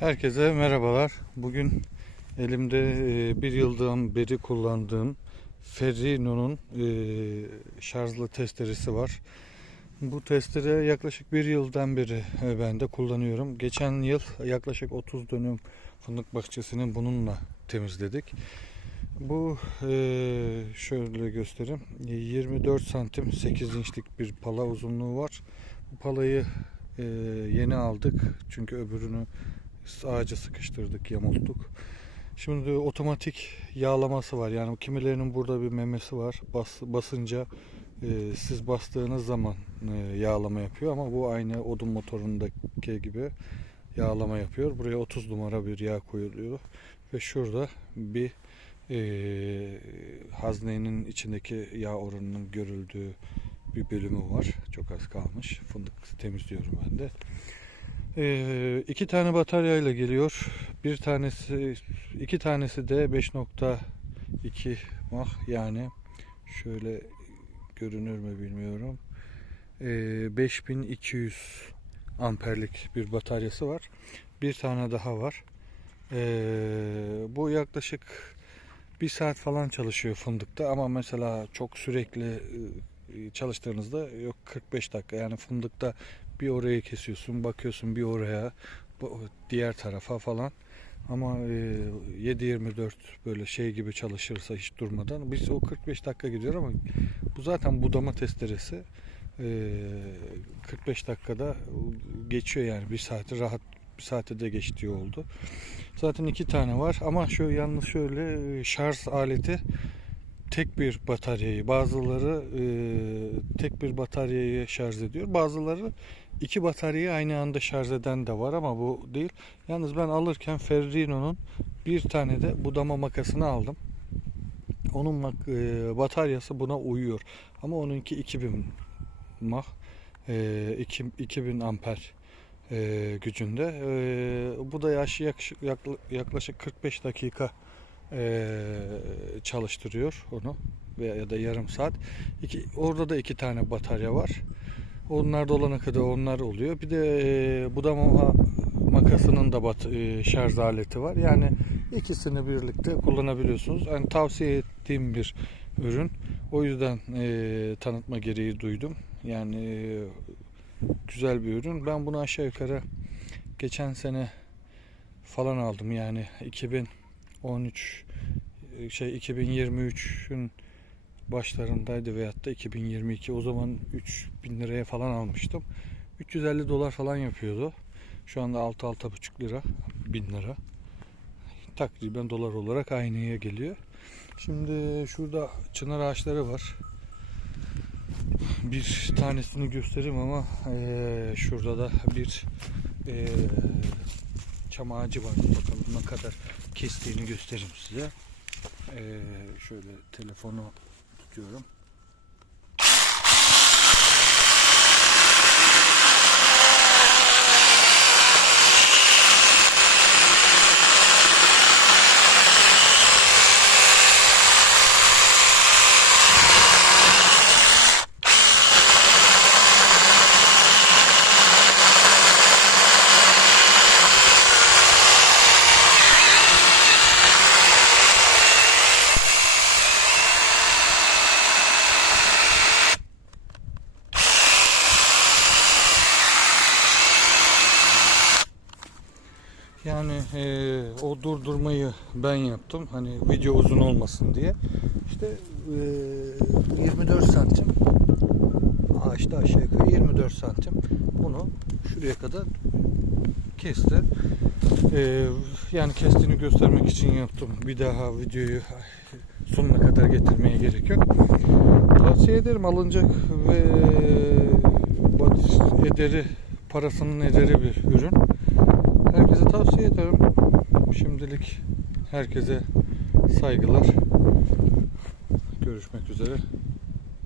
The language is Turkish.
Herkese merhabalar. Bugün elimde e, bir yıldan beri kullandığım Ferrino'nun e, şarjlı testeresi var. Bu testere yaklaşık bir yıldan beri e, ben de kullanıyorum. Geçen yıl yaklaşık 30 dönüm fındık bahçesini bununla temizledik. Bu şöyle göstereyim. 24 santim 8 inçlik bir pala uzunluğu var. Bu palayı yeni aldık. Çünkü öbürünü ağaca sıkıştırdık, yamulttuk. Şimdi otomatik yağlaması var. Yani kimilerinin burada bir memesi var. Bas, basınca e, siz bastığınız zaman e, yağlama yapıyor ama bu aynı odun motorundaki gibi yağlama yapıyor. Buraya 30 numara bir yağ koyuluyor ve şurada bir e, haznenin içindeki yağ oranının görüldüğü bir bölümü var. Çok az kalmış. Fındık temizliyorum ben de. Ee, iki tane bataryayla geliyor. Bir tanesi, iki tanesi de 5.2 mah yani şöyle görünür mü bilmiyorum. Ee, 5200 amperlik bir bataryası var. Bir tane daha var. Ee, bu yaklaşık bir saat falan çalışıyor fındıkta ama mesela çok sürekli e, çalıştığınızda yok 45 dakika. Yani fındıkta bir oraya kesiyorsun bakıyorsun bir oraya diğer tarafa falan. Ama e, 7-24 böyle şey gibi çalışırsa hiç durmadan biz o 45 dakika gidiyor ama bu zaten budama testeresi. E, 45 dakikada geçiyor yani. Bir saati rahat bir saate de geçtiği oldu. Zaten iki tane var ama şu yalnız şöyle e, şarj aleti tek bir bataryayı bazıları e, tek bir bataryayı şarj ediyor. Bazıları iki bataryayı aynı anda şarj eden de var ama bu değil. Yalnız ben alırken Ferrino'nun bir tane de budama makasını aldım. Onun e, bataryası buna uyuyor. Ama onunki 2000 mah e, iki- 2000 amper e, gücünde. E, bu da yaş yaklaşık, yaklaşık 45 dakika ee, çalıştırıyor onu veya ya da yarım saat. İki, orada da iki tane batarya var. Onlar dolana kadar onlar oluyor. Bir de e, budama makasının da bat, e, şarj aleti var. Yani ikisini birlikte kullanabiliyorsunuz. Yani tavsiye ettiğim bir ürün. O yüzden e, tanıtma gereği duydum. Yani e, güzel bir ürün. Ben bunu aşağı yukarı geçen sene falan aldım. Yani 2000 13 e, şey 2023'ün başlarındaydı veyahut da 2022 o zaman 3000 liraya falan almıştım. 350 dolar falan yapıyordu. Şu anda 6 6,5 lira 1000 lira. Takriben dolar olarak aynıya geliyor. Şimdi şurada çınar ağaçları var. Bir tanesini göstereyim ama e, şurada da bir e, çam ağacı var. Bakalım ne kadar kestiğini göstereyim size. Eee, şöyle telefonu tutuyorum. Yani eee, o durdurmayı ben yaptım. Hani video uzun olmasın diye. İşte eee, 24 santim ağaçta aşağı yukarı 24 santim bunu şuraya kadar kesti. Eee, yani kestiğini göstermek için yaptım. Bir daha videoyu sonuna kadar getirmeye gerek yok. Tavsiye ederim alınacak ve bak- ederi parasının ederi bir ürün. Herkese tavsiye ederim. Şimdilik herkese saygılar. Görüşmek üzere.